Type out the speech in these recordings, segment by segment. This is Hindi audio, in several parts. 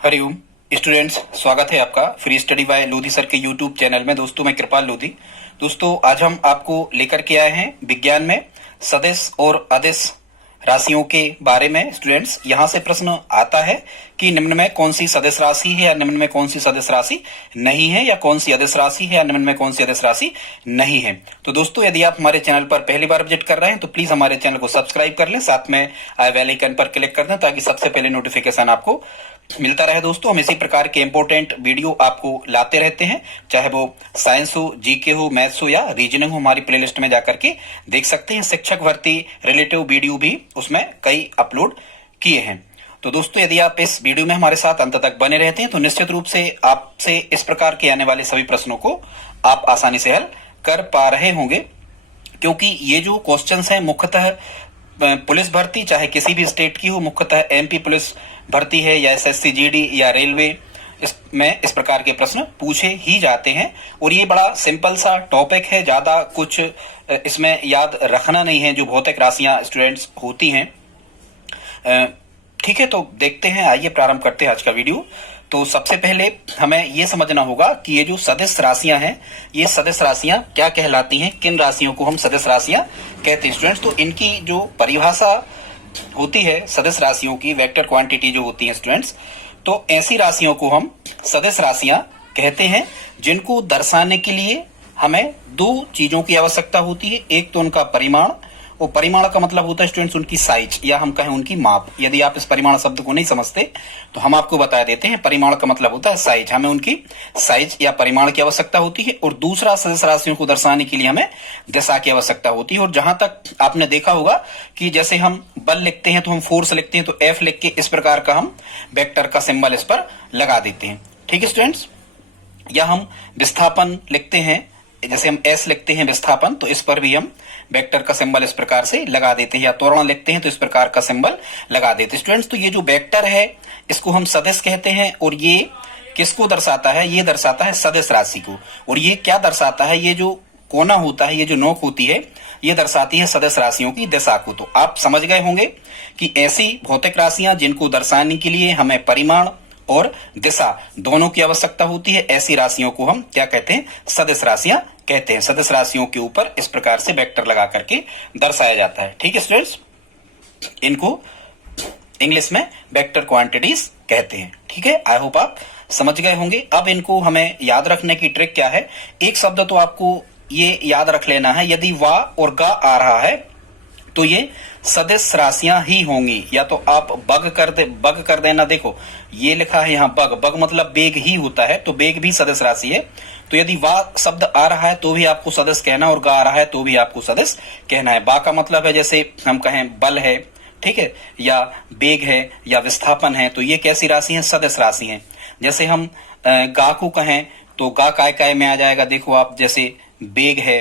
हरिओम स्टूडेंट्स, स्वागत है आपका free study bye Lodhi sir के यूट्यूब चैनल में। दोस्तों मैं कृपाल लोधी। दोस्तों आज हम आपको लेकर के आए हैं विज्ञान में सदिश और अदिश राशियों के बारे में। स्टूडेंट्स यहाँ से प्रश्न आता है कि निम्न में कौन सी सदिश राशि है या निम्न में कौन सी सदिश राशि नहीं है, या कौन सी अदिश राशि है या निम्न में कौन सी अदिश राशि नहीं है। तो दोस्तों यदि आप हमारे चैनल पर पहली बार विजिट कर रहे हैं तो प्लीज हमारे चैनल को सब्सक्राइब कर लें, साथ में बेल आइकन पर क्लिक कर दें ताकि सबसे पहले नोटिफिकेशन आपको मिलता रहे। दोस्तों हम इसी प्रकार के इंपॉर्टेंट वीडियो आपको लाते रहते हैं, चाहे वो साइंस हो, जीके हो, मैथ्स हो या रीजनिंग हो। हमारी प्लेलिस्ट में जाकर के देख सकते हैं। शिक्षक भर्ती रिलेटिव वीडियो भी उसमें कई अपलोड किए हैं। तो दोस्तों यदि आप इस वीडियो में हमारे साथ अंत तक बने रहते हैं तो निश्चित रूप से आपसे इस प्रकार के आने वाले सभी प्रश्नों को आप आसानी से हल कर पा रहे होंगे, क्योंकि ये जो क्वेश्चंस हैं मुख्यतः पुलिस भर्ती चाहे किसी भी स्टेट की हो, मुख्यतः एमपी पुलिस भर्ती है या एसएससी जीडी या रेलवे, इसमें इस प्रकार के प्रश्न पूछे ही जाते हैं। और ये बड़ा सिंपल सा टॉपिक है, ज्यादा कुछ इसमें याद रखना नहीं है। जो भौतिक राशियां स्टूडेंट्स होती हैं, ठीक है, तो देखते हैं, आइए प्रारंभ करते हैं आज का वीडियो। तो सबसे पहले हमें यह समझना होगा कि ये जो सदिश राशियां हैं, ये सदिश राशियां क्या कहलाती हैं, किन राशियों को हम सदिश राशियां कहते हैं स्टूडेंट्स। तो इनकी जो परिभाषा होती है सदिश राशियों की, वेक्टर क्वांटिटी जो होती है स्टूडेंट्स, तो ऐसी राशियों को हम सदिश राशियां कहते हैं जिनको दर्शाने के लिए हमें दो चीजों की आवश्यकता होती है। एक तो उनका परिमाण, और परिमाण का मतलब होता है स्टूडेंट्स उनकी साइज, या हम कहें उनकी माप। यदि आप इस परिमाण शब्द को नहीं समझते तो हम आपको बता देते हैं, परिमाण का मतलब होता है साइज। हमें उनकी साइज या परिमाण की आवश्यकता होती है। और दूसरा सदिश राशियों को दर्शाने के लिए हमें दिशा की आवश्यकता होती है। और जहां तक आपने देखा होगा कि जैसे हम बल लिखते हैं तो हम फोर्स लिखते हैं, तो एफ लिख के इस प्रकार का हम वेक्टर का सिंबल इस पर लगा देते हैं, ठीक है स्टूडेंट्स। या हम विस्थापन लिखते हैं, जैसे हम एस लिखते हैं विस्थापन, तो इस पर भी हम वेक्टर का सिंबल इस प्रकार से लगा देते हैं। या त्वरण लिखते हैं तो इस प्रकार का सिंबल लगा देते हैं स्टूडेंट्स। तो ये जो वेक्टर है इसको हम सदिश कहते हैं। और ये किसको दर्शाता है? ये दर्शाता है सदिश राशि को। और ये क्या दर्शाता है? ये जो कोना होता है, ये जो नोक होती है, ये दर्शाती है सदिश राशियों की दिशा को। तो आप समझ गए होंगे कि ऐसी भौतिक राशियां जिनको दर्शाने के लिए हमें परिमाण और दिशा दोनों की आवश्यकता होती है, ऐसी राशियों को हम क्या कहते हैं? सदिश राशियां कहते हैं। सदिश राशियों के ऊपर इस प्रकार से वेक्टर लगा करके दर्शाया जाता है, ठीक है स्टूडेंट्स। इनको इंग्लिश में वेक्टर क्वांटिटीज कहते हैं, ठीक है। आई होप आप समझ गए होंगे। अब इनको हमें याद रखने की ट्रिक क्या है? एक शब्द तो आपको ये याद रख लेना है, यदि वा और गा आ रहा है तो ये सदिश राशियां ही होंगी। या तो आप बग कर देना। देखो ये लिखा है यहाँ बग, बग मतलब बेग ही होता है, तो बेग भी सदिश राशि है। तो यदि वा शब्द आ रहा है तो भी आपको सदिश कहना, और गा आ रहा है तो भी आपको सदिश कहना है। बा का मतलब है जैसे हम कहें बल है, ठीक है, या बेग है या विस्थापन है, तो ये कैसी राशि है? सदिश राशि है। जैसे हम गा को कहें तो गा काय में आ जाएगा। देखो आप, जैसे बेग है,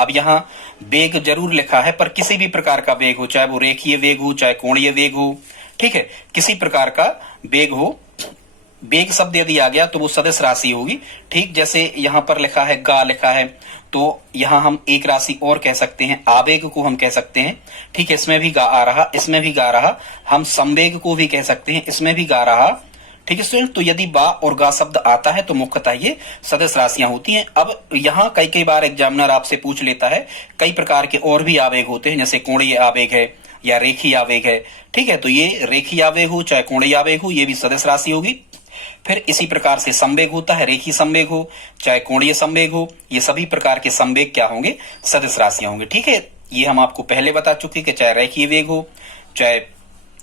अब यहाँ वेग जरूर लिखा है, पर किसी भी प्रकार का वेग हो, चाहे वो रेखीय वेग हो चाहे कोणीय वेग हो, ठीक है, किसी प्रकार का वेग हो, वेग शब्द यदि आ गया तो वो सदिश राशि होगी। ठीक जैसे यहाँ पर लिखा है गा लिखा है, तो यहाँ हम एक राशि और कह सकते हैं, आवेग को हम कह सकते हैं, ठीक है, इसमें भी गा आ रहा, इसमें भी गा रहा। हम संवेग को भी कह सकते हैं, इसमें भी गा रहा, ठीक है स्टूडेंट। तो यदि बा और गा शब्द आता है तो मुख्यतः ये सदिश राशियां होती हैं। अब यहाँ कई बार एग्जामिनर आपसे पूछ लेता है, कई प्रकार के और भी आवेग होते हैं, जैसे कोणीय आवेग है या रेखीय आवेग है, ठीक है। तो ये रेखीय आवेग हो चाहे कोणीय आवेग हो, ये भी सदिश राशि होगी। फिर इसी प्रकार से संवेग होता है, रेखीय संवेग हो चाहे कोणीय संवेग हो, ये सभी प्रकार के संवेग क्या होंगे? सदिश राशियां होंगे, ठीक है। ये हम आपको पहले बता चुके कि चाहे रेखीय वेग हो चाहे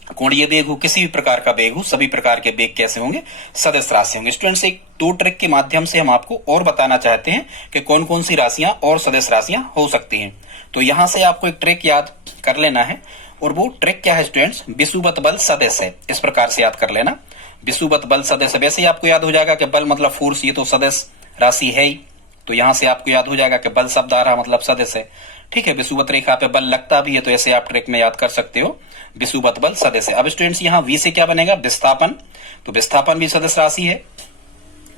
कोणीय वेग हो, किसी भी प्रकार का वेग हो, सभी प्रकार के वेग कैसे होंगे? सदिश राशि होंगे। स्टूडेंट्स एक दो ट्रिक के माध्यम से हम आपको और बताना चाहते हैं कि कौन कौन सी राशियां और सदिश राशियां हो सकती हैं। तो यहां से आपको एक ट्रिक याद कर लेना है, और वो ट्रिक क्या है स्टूडेंट्स? विषुवत बल सदिश है, इस प्रकार से याद कर लेना। विषुवत बल सदिश, वैसे ही आपको याद हो जाएगा कि बल मतलब फोर्स, ये तो सदिश राशि है ही, तो यहां से आपको याद हो जाएगा कि बल शब्द आ रहा मतलब सदिश है, ठीक है। विषुवत रेखा पे बल लगता भी है, तो ऐसे आप ट्रिक में याद कर सकते हो, विषुवत बल सदिश है। अब स्टूडेंट्स यहाँ वी से क्या बनेगा? विस्थापन, तो विस्थापन भी सदिश राशि है,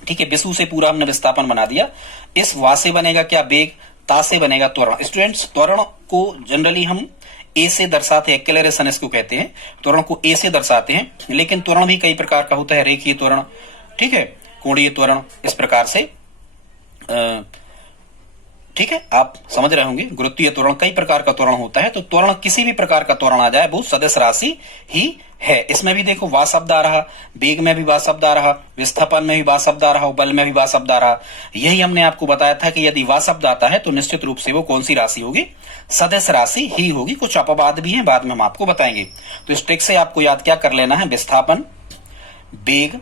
ठीक है। विषु से पूरा हमने विस्थापन बना दिया। इस वा से बनेगा क्या? वेग। ता से बनेगा त्वरण। स्टूडेंट्स त्वरण को जनरली हम ए से दर्शाते हैं, एक्सेलरेशन इसको कहते हैं, त्वरण को ए से दर्शाते हैं। लेकिन त्वरण भी कई प्रकार का होता है, रेखीय त्वरण, ठीक है, कोणीय त्वरण, इस प्रकार से, ठीक है, आप समझ रहे होंगे। गुरुत्वीय त्वरण, कई प्रकार का त्वरण होता है। तो त्वरण किसी भी प्रकार का त्वरण आ जाए वो सदिश राशि ही है। इसमें भी देखो वा शब्द आ रहा, वेग में भी वा शब्द आ रहा, विस्थापन में भी वा शब्द आ रहा, बल में भी वा शब्द आ रहा। यही हमने आपको बताया था कि यदि वा शब्द आता है तो निश्चित रूप से वो कौन सी राशि होगी, सदिश राशि ही होगी। कुछ अपवाद भी हैं, बाद में हम आपको बताएंगे। तो इस ट्रिक से आपको याद क्या कर लेना है, विस्थापन, वेग,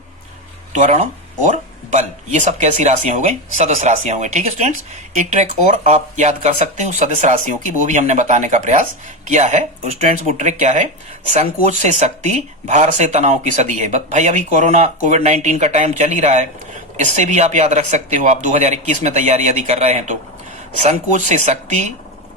त्वरण और बल, ये सब कैसी राशियां हो गई, सदिश राशियां हो गई। ठीक है स्टूडेंट्स, एक ट्रिक और आप याद कर सकते हो सदिश राशियों की, वो भी हमने बताने का प्रयास किया है। स्टूडेंट्स वो ट्रिक क्या है, संकोच से शक्ति, भार से तनाव की सदी है। भाई अभी कोरोना कोविड-19 का टाइम चल ही रहा है, इससे भी आप याद रख सकते हो। आप 2021 में तैयारी यदि कर रहे हैं तो संकोच से शक्ति,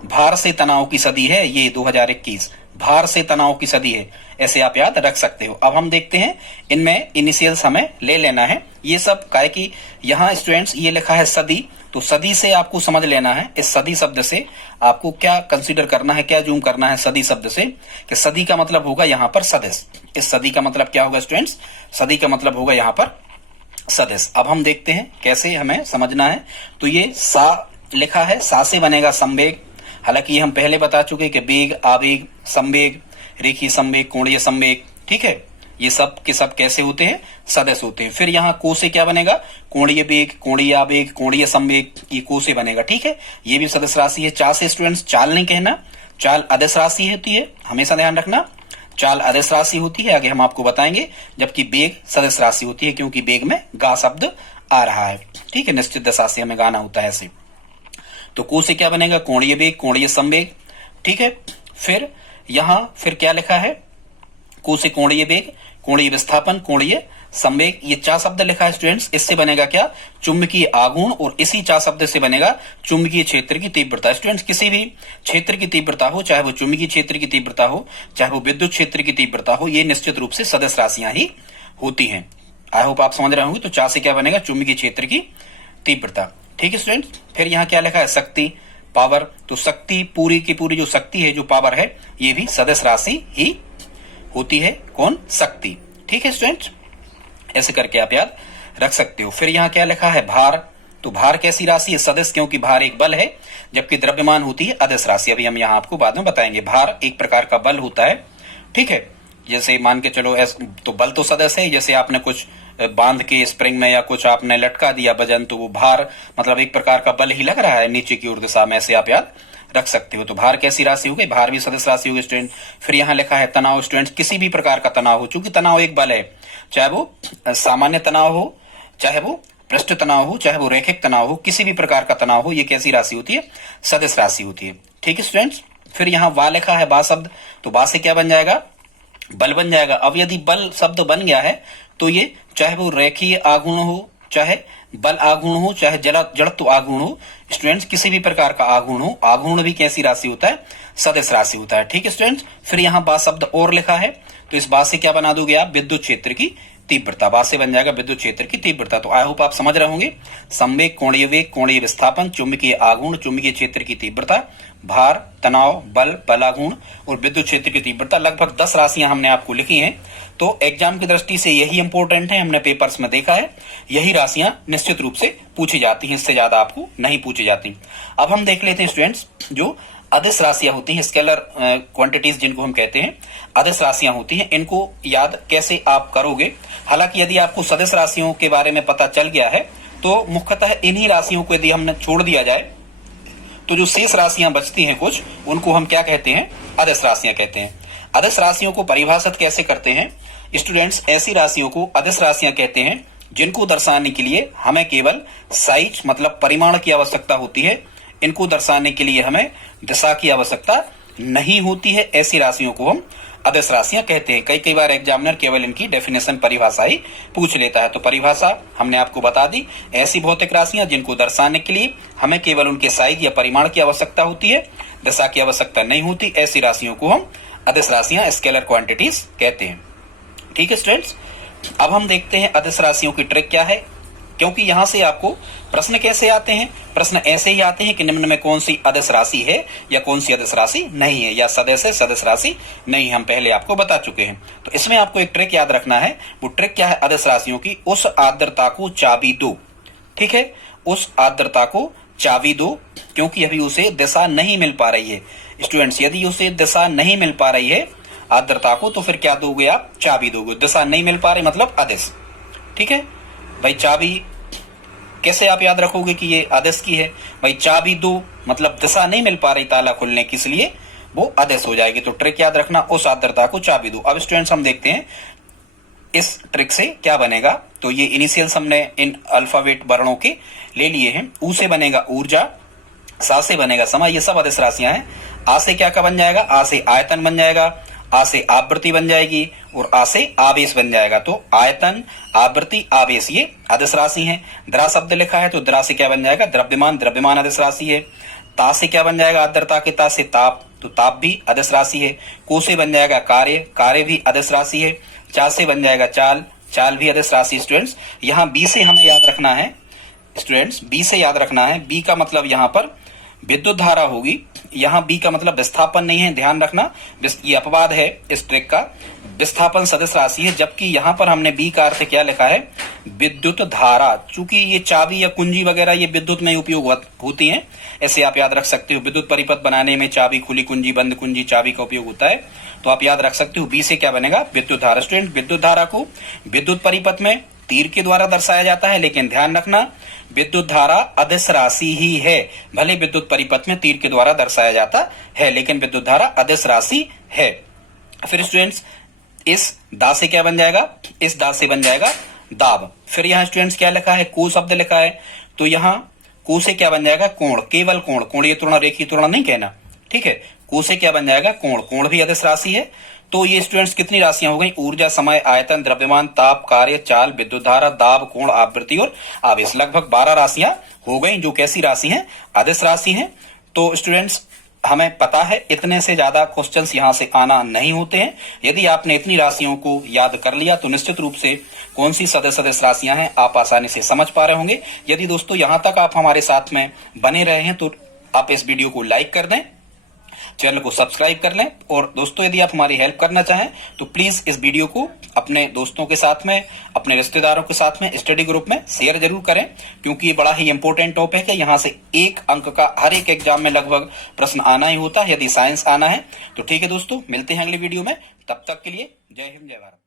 भार से तनाव की सदी है ये 2021, भार से तनाव की सदी है, ऐसे आप याद रख सकते हो। अब हम देखते हैं इनमें इनिशियल्स हमें ले लेना है। ये सब काहे कि यहाँ स्टूडेंट्स ये लिखा है सदी, तो सदी से आपको समझ लेना है, इस सदी शब्द से आपको क्या कंसीडर करना है, क्या जूम करना है सदी शब्द से, कि सदी का मतलब होगा यहाँ पर सदिश। इस सदी का मतलब क्या होगा स्टूडेंट्स, सदी का मतलब होगा यहाँ पर सदिश। अब हम देखते हैं कैसे हमें समझना है। तो ये सा लिखा है, सा से बनेगा संवेग। हालांकि ये हम पहले बता चुके कि वेग, आवेग, संवेग, रेखीय संवेग, कोणीय संवेग, ठीक है, ये सब के सब कैसे होते हैं, सदिश होते हैं। फिर यहाँ को से क्या बनेगा, कोणीय वेग, कोणीय आवेग, कोणीय संवेग, ये को से बनेगा। ठीक है, ये भी सदिश राशि है। चा से स्टूडेंट्स चाल नहीं कहना, चाल अदिश राशि होती है, हमेशा ध्यान रखना, चाल अदिश राशि होती है, आगे हम आपको बताएंगे। जबकि वेग सदिश राशि होती है, क्योंकि वेग में गा शब्द आ रहा है। ठीक है, निश्चित दशा से हमें गाना होता है ऐसे। तो को से क्या बनेगा, कोणीय वेग, कोणीय संवेग। ठीक है, फिर यहां फिर क्या लिखा है, को से कोणीय वेग, कोणीय विस्थापन, कोणीय संवेग, ये चा शब्द लिखा है स्टूडेंट्स। इससे बनेगा क्या, चुंबकीय आघूर्ण, और इसी चा शब्द से बनेगा चुंबकीय क्षेत्र की तीव्रता। स्टूडेंट्स किसी भी क्षेत्र की तीव्रता हो, चाहे वो चुंबकीय क्षेत्र की तीव्रता हो, चाहे वो विद्युत क्षेत्र की तीव्रता हो, ये निश्चित रूप से सदिश राशियां ही होती हैं। आई होप आप समझ रहे होंगे। तो चा से क्या बनेगा, चुंबकीय क्षेत्र की तीव्रता। ठीक है स्टूडेंट्स, फिर यहाँ क्या लिखा है, शक्ति, पावर। तो शक्ति, पूरी की पूरी जो शक्ति है, जो पावर है, ये भी सदिश राशि ही होती है। कौन, शक्ति। ठीक है स्टूडेंट्स, ऐसे करके आप याद रख सकते हो। फिर यहाँ क्या लिखा है, भार। तो भार कैसी राशि है, सदिश, क्योंकि भार एक बल है, जबकि द्रव्यमान होती है अदिश राशि। अभी हम यहाँ आपको बाद में बताएंगे। भार एक प्रकार का बल होता है। ठीक है, जैसे मान के चलो तो बल तो सदिश है, जैसे आपने कुछ बांध के स्प्रिंग में या कुछ आपने लटका दिया वजन, तो वो भार मतलब एक प्रकार का बल ही लग रहा है नीचे की ओर दिशा में, ऐसे आप याद रख सकते हो। तो भार कैसी राशि हो गई, भार भी सदिश राशि होगी स्टूडेंट। फिर यहाँ लिखा है तनाव। स्टूडेंट किसी भी प्रकार का तनाव हो, चूंकि तनाव एक बल है, चाहे वो सामान्य तनाव हो, चाहे वो पृष्ठ तनाव हो, चाहे वो रैखिक तनाव हो, किसी भी प्रकार का तनाव हो, ये कैसी राशि होती है, सदिश राशि होती है। ठीक है स्टूडेंट्स, फिर यहाँ वा लिखा है, बा शब्द। तो बा से क्या बन जाएगा, बल बन जाएगा। अब यदि बल शब्द बन गया है तो ये चाहे वो रेखीय आघूर्ण हो, चाहे बल आघूर्ण हो, चाहे जड़त्व आघूर्ण हो, स्टूडेंट्स किसी भी प्रकार का आघूर्ण हो, आघूर्ण भी कैसी राशि होता है, सदिश राशि होता है। ठीक है स्टूडेंट्स, फिर यहाँ बा शब्द और लिखा है। तो इस बा से क्या बना दोगे आप, विद्युत क्षेत्र की तीव्रता। बा से बन जाएगा विद्युत क्षेत्र की तीव्रता। तो आई होप आप समझ रहे होंगे। संवेग, कोणीय वेग, कोणीय विस्थापन, चुंबकीय आघूर्ण, चुंबकीय क्षेत्र की तीव्रता, भार, तनाव, बल, बलाघूर्ण और विद्युत क्षेत्र की तीव्रता, लगभग 10 राशियां हमने आपको लिखी हैं। तो एग्जाम की दृष्टि से यही इंपॉर्टेंट है, हमने पेपर्स में देखा है, यही राशियां निश्चित रूप से पूछी जाती हैं, इससे ज्यादा आपको नहीं पूछी जाती। अब हम देख लेते हैं स्टूडेंट्स, जो अदिश राशियां होती हैं, स्केलर क्वांटिटीज जिनको हम कहते हैं, अदिश राशियां होती हैं, इनको याद कैसे आप करोगे। हालांकि यदि आपको सदिश राशियों के बारे में पता चल गया है तो मुख्यतः इन्हीं राशियों को यदि हमने छोड़ दिया जाए तो जो शेष राशियां बचती हैं कुछ, उनको हम क्या कहते हैं, अदिश राशियां कहते हैं। अदिश राशियों को परिभाषित कैसे करते हैं स्टूडेंट्स, ऐसी राशियों को अदिश राशियां कहते हैं जिनको दर्शाने के लिए हमें केवल साइज मतलब परिमाण की आवश्यकता होती है, इनको दर्शाने के लिए हमें दिशा की आवश्यकता नहीं होती है। ऐसी राशियों को हम अदिश राशियां कहते हैं। कई बार एग्जामिनर केवल इनकी डेफिनेशन, परिभाषा ही पूछ लेता है। तो परिभाषा हमने आपको बता दी, ऐसी भौतिक राशियां जिनको दर्शाने के लिए हमें केवल उनके साइज या परिमाण की आवश्यकता होती है, दिशा की आवश्यकता नहीं होती, ऐसी राशियों को हम अदिश राशियां, स्केलर क्वांटिटीज कहते हैं। ठीक है स्टूडेंट्स, अब हम देखते हैं अदिश राशियों की ट्रिक क्या है, क्योंकि यहां से आपको प्रश्न कैसे आते हैं, प्रश्न ऐसे ही आते हैं कि निम्न में कौन सी अदिश राशि है या कौन सी अदिश राशि नहीं है, या सदिश है सदिश राशि नहीं, हम पहले आपको बता चुके हैं। तो इसमें आपको एक ट्रिक याद रखना है। वो ट्रिक क्या है, अदिश राशियों की, उस आर्द्रता को चाबी दो। ठीक है, उस आर्द्रता को चाबी दो, क्योंकि अभी उसे दिशा नहीं मिल पा रही है। स्टूडेंट्स, यदि उसे दिशा नहीं मिल पा रही है आर्द्रता को, तो फिर क्या दोगे आप, चाबी दोगे। दिशा नहीं मिल पा रही मतलब अदिश। ठीक है भाई, चाबी कैसे आप याद रखोगे कि ये अदिश की है, भाई चाबी दो मतलब दिशा नहीं मिल पा रही ताला खुलने की, इसलिए वो अदिश हो जाएगी। तो ट्रिक याद रखना, उस आर्द्रता को चाबी दो। अब स्टूडेंट्स हम देखते हैं इस ट्रिक से क्या बनेगा। तो ये इनिशियल्स हमने इन अल्फाबेट वर्णों के ले लिए हैं। ऊ से बनेगा ऊर्जा, सा से बनेगा समय, ये सब अदिश राशियां हैं। आ से क्या का बन जाएगा, आ से आयतन बन जाएगा, आ से आवृत्ति बन जाएगी, और आ से आवेश बन जाएगा। तो आयतन, आवृत्ति, आवेश ये अदिश राशि हैं। द्रा शब्द लिखा है तो द्रा से क्या बन जाएगा, द्रव्यमान, द्रव्यमान अदिश राशि है। ता से क्या बन जाएगा, आर्द्रता के ता से ताप, तो ताप भी अदिश राशि है। को से बन जाएगा कार्य, कार्य भी अदिश राशि है। चा से बन जाएगा चाल, चाल भी अदिश राशि। स्टूडेंट्स, यहाँ बी से हमें याद रखना है, स्टूडेंट्स बी से याद रखना है, बी का मतलब यहाँ पर विद्युत धारा होगी। यहाँ बी का मतलब विस्थापन नहीं है, ध्यान रखना, ये अपवाद है इस ट्रिक का। विस्थापन सदिश राशि है, जबकि यहाँ पर हमने बी का अर्थ क्या लिखा है, विद्युत धारा। चूंकि ये चाबी या कुंजी वगैरह ये विद्युत में उपयोग होती हैं, ऐसे आप याद रख सकते हो। विद्युत परिपथ बनाने में चाबी, खुली कुंजी, बंद कुंजी, चाबी का उपयोग होता है, तो आप याद रख सकते हो। बी से क्या बनेगा, विद्युत धारा। स्टूडेंट, विद्युत धारा को विद्युत परिपथ में तीर के द्वारा दर्शाया जाता है, लेकिन ध्यान रखना विद्युत धारा अदिश राशि ही है। भले विद्युत परिपथ में तीर के द्वारा दर्शाया जाता है, लेकिन विद्युत धारा अदिश राशि है। फिर स्टूडेंट्स, इस दा से क्या बन जाएगा, इस दा से बन जाएगा दाब। फिर यहाँ स्टूडेंट्स क्या लिखा है, को शब्द लिखा है, तो यहाँ को से क्या बन जाएगा, कोण, केवल कोण, कोणीय त्वरण, रेखीय त्वरण नहीं कहना। ठीक है, को से क्या बन जाएगा, कोण, कोण भी अदिश राशि है। तो ये स्टूडेंट्स कितनी राशियां हो गई, ऊर्जा, समय, आयतन, द्रव्यमान, ताप, कार्य, चाल, विद्युत धारा, दाब, कोण, आवृत्ति और आवेश। लगभग 12 राशियां हो गई, जो कैसी राशि हैं, अदिश राशि हैं। तो स्टूडेंट्स, हमें पता है इतने से ज्यादा क्वेश्चंस यहां से आना नहीं होते हैं। यदि आपने इतनी राशियों को याद कर लिया तो निश्चित रूप से कौन सी सदिश राशियां हैं आप आसानी से समझ पा रहे होंगे। यदि दोस्तों यहां तक आप हमारे साथ में बने रहे हैं तो आप इस वीडियो को लाइक कर दें, चैनल को सब्सक्राइब कर लें, और दोस्तों यदि आप हमारी हेल्प करना चाहें तो प्लीज इस वीडियो को अपने दोस्तों के साथ में, अपने रिश्तेदारों के साथ में, स्टडी ग्रुप में शेयर जरूर करें, क्योंकि ये बड़ा ही इंपॉर्टेंट टॉपिक है। यहाँ से 1 अंक का हर एक एग्जाम में लगभग प्रश्न आना ही होता है, यदि साइंस आना है तो। ठीक है दोस्तों, मिलते हैं अगली वीडियो में, तब तक के लिए जय हिंद, जय भारत।